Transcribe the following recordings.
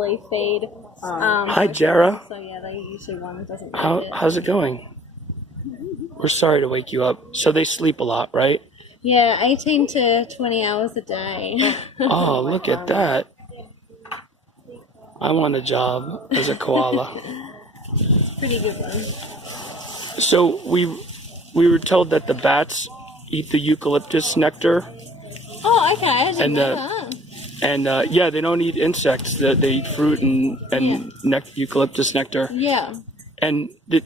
fully feed. Hi, Jara. So yeah, they usually one doesn't. How's it going? We're sorry to wake you up. So they sleep a lot, right? Yeah, 18 to 20 hours a day. Oh, look at that. I want a job as a koala. Pretty good one. So we were told that the bats eat the eucalyptus nectar. Oh, okay. I didn't know that. And yeah, they don't eat insects. They eat fruit and eucalyptus nectar. Yeah. And the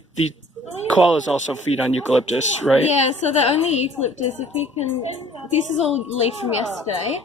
koalas also feed on eucalyptus, right? Yeah, so the only eucalyptus, if we can, this is all leaf from yesterday.